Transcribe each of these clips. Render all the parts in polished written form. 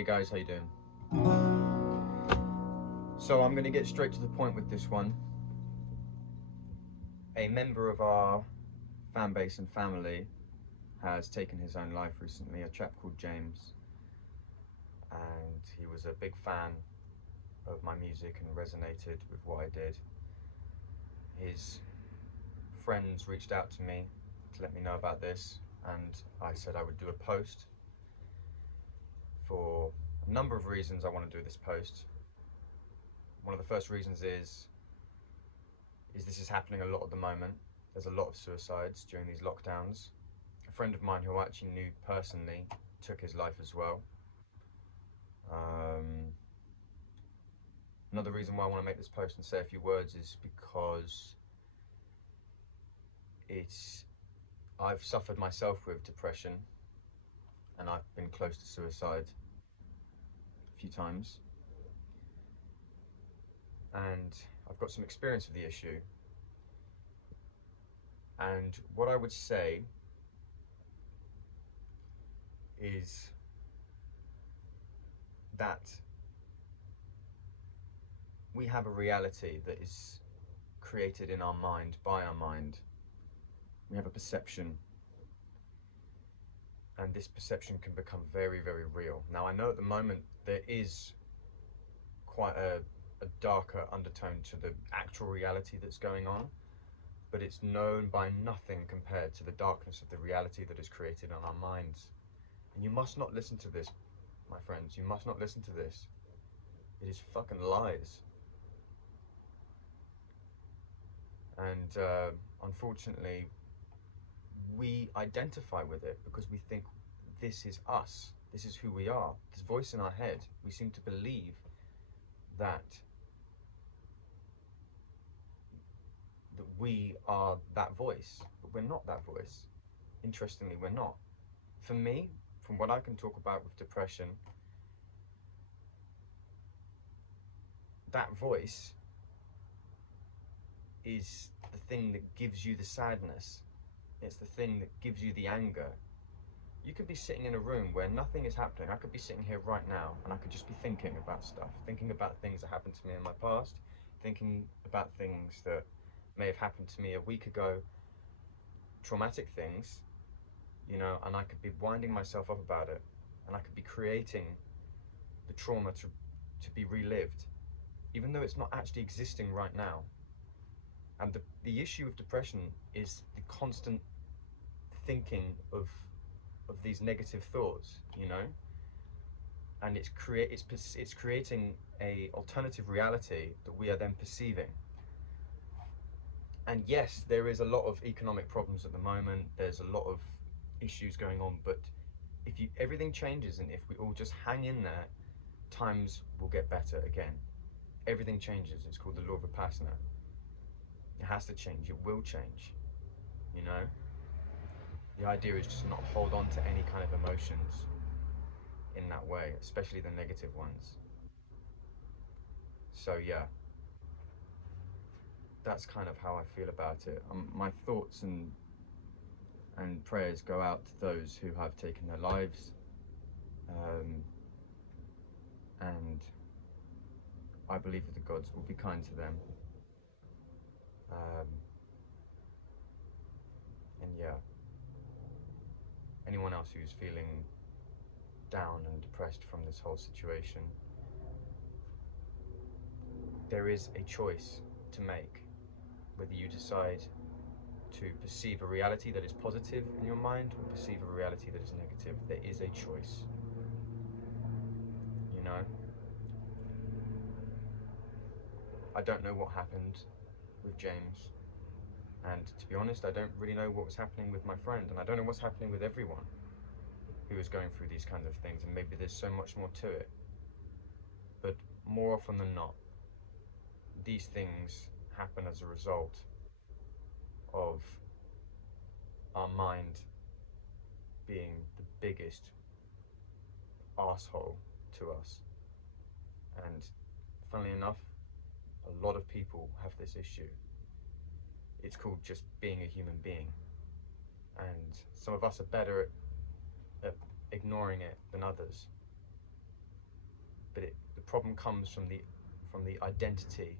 Hey guys, how you doing? So I'm going to get straight to the point with this one. A member of our fan base and family has taken his own life recently, a chap called James, and he was a big fan of my music and resonated with what I did. His friends reached out to me to let me know about this, and I said I would do a post. For a number of reasons I want to do this post. One of the first reasons is this is happening a lot at the moment. There's a lot of suicides during these lockdowns. A friend of mine who I actually knew personally took his life as well. Another reason why I want to make this post and say a few words is because I've suffered myself with depression, and I've been close to suicide a few times, and I've got some experience of the issue. And what I would say is that we have a reality that is created in our mind, by our mind. We have a perception, and this perception can become very, very real. Now, I know at the moment there is quite a darker undertone to the actual reality that's going on, but it's known by nothing compared to the darkness of the reality that is created in our minds. And you must not listen to this, my friends. You must not listen to this. It is fucking lies. And unfortunately, we identify with it because we think this is us. This is who we are. This voice in our head. We seem to believe that we are that voice, but we're not that voice. Interestingly, we're not. For me, from what I can talk about with depression, that voice is the thing that gives you the sadness. It's the thing that gives you the anger. You could be sitting in a room where nothing is happening. I could be sitting here right now and I could just be thinking about stuff, thinking about things that happened to me in my past, thinking about things that may have happened to me a week ago, traumatic things, and I could be winding myself up about it, and I could be creating the trauma to be relived, even though it's not actually existing right now. And the issue of depression is the constant thinking of these negative thoughts, and it's creating a alternative reality that we are then perceiving. And yes, there is a lot of economic problems at the moment. There's a lot of issues going on, but if everything changes, and if we all just hang in there, times will get better again. Everything changes. It's called the law of Vipassana. It has to change. It will change. The idea is just not hold on to any kind of emotions in that way, especially the negative ones. So yeah, that's kind of how I feel about it. My thoughts and prayers go out to those who have taken their lives, and I believe that the gods will be kind to them. And yeah, anyone else who's feeling down and depressed from this whole situation, there is a choice to make, whether you decide to perceive a reality that is positive in your mind or perceive a reality that is negative. There is a choice, you know? I don't know what happened with James, and to be honest, I don't really know what was happening with my friend, and I don't know what's happening with everyone who is going through these kind of things, and maybe there's so much more to it. But more often than not, these things happen as a result of our mind being the biggest asshole to us. And funnily enough, a lot of people have this issue. It's called just being a human being. And some of us are better at ignoring it than others. but the problem comes from the identity.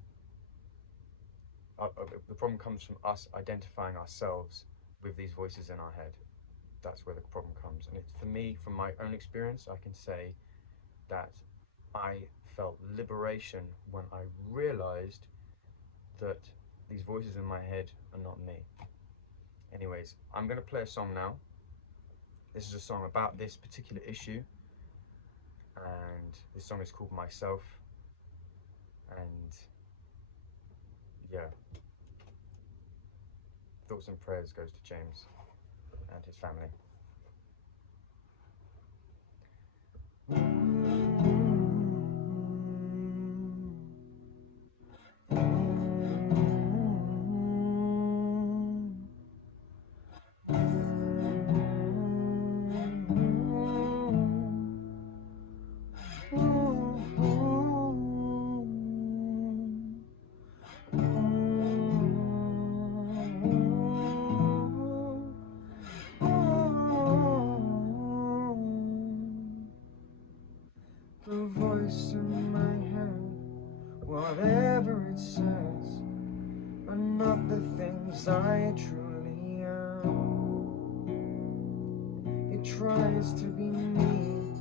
The problem comes from us identifying ourselves with these voices in our head. That's where the problem comes. And for me, from my own experience, I can say that I felt liberation when I realized that these voices in my head are not me. Anyways, I'm going to play a song now. This is a song about this particular issue, and this song is called Myself. And yeah, thoughts and prayers goes to James and his family. The voice in my head, whatever it says, are not the things I truly am. It tries to be me,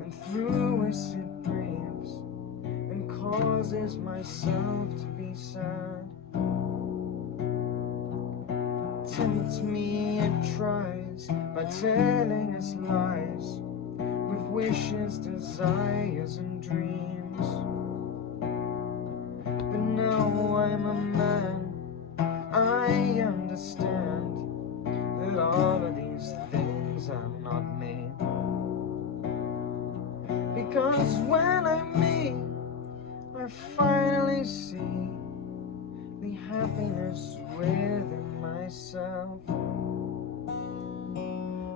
and through us it breathes, and causes myself to be sad. Tempts me, it tries, by telling us lies, with wishes, desires, and dreams. But now I'm a man, I understand that all of these things are not me. Because when I'm me, I finally see the happiness within myself.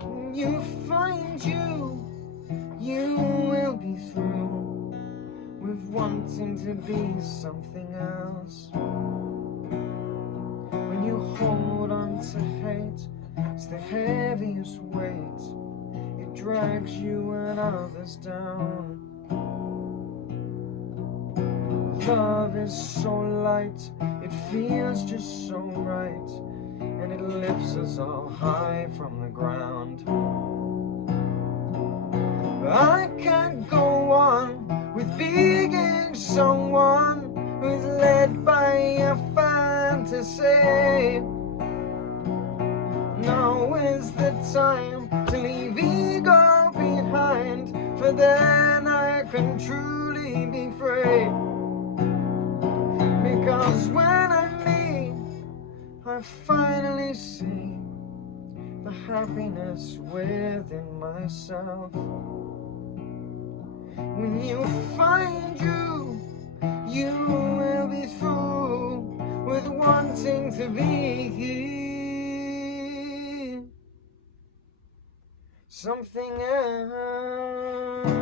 When you find you will be through with wanting to be something else. When you hold on to hate, it's the heaviest weight. It drags you and others down. Love is so light, it feels just so right, and it lifts us all high from the ground. I can't go on with being someone who's led by a fantasy. Now is the time to leave ego behind, for then I can truly be free. Because when I'm me, I finally see the happiness within myself. When you find you will be through with wanting to be something else.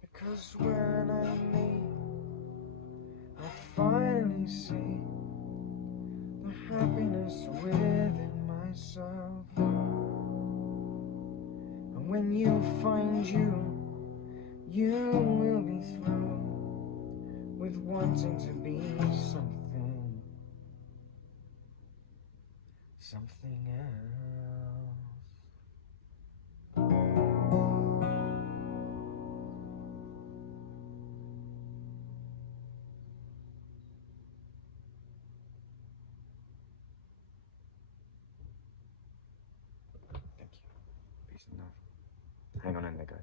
Because when I'm me, I finally see the happiness within myself. And when you find you will be through with wanting to be something else. Thank you. Peace and love. Hang on in there, guys.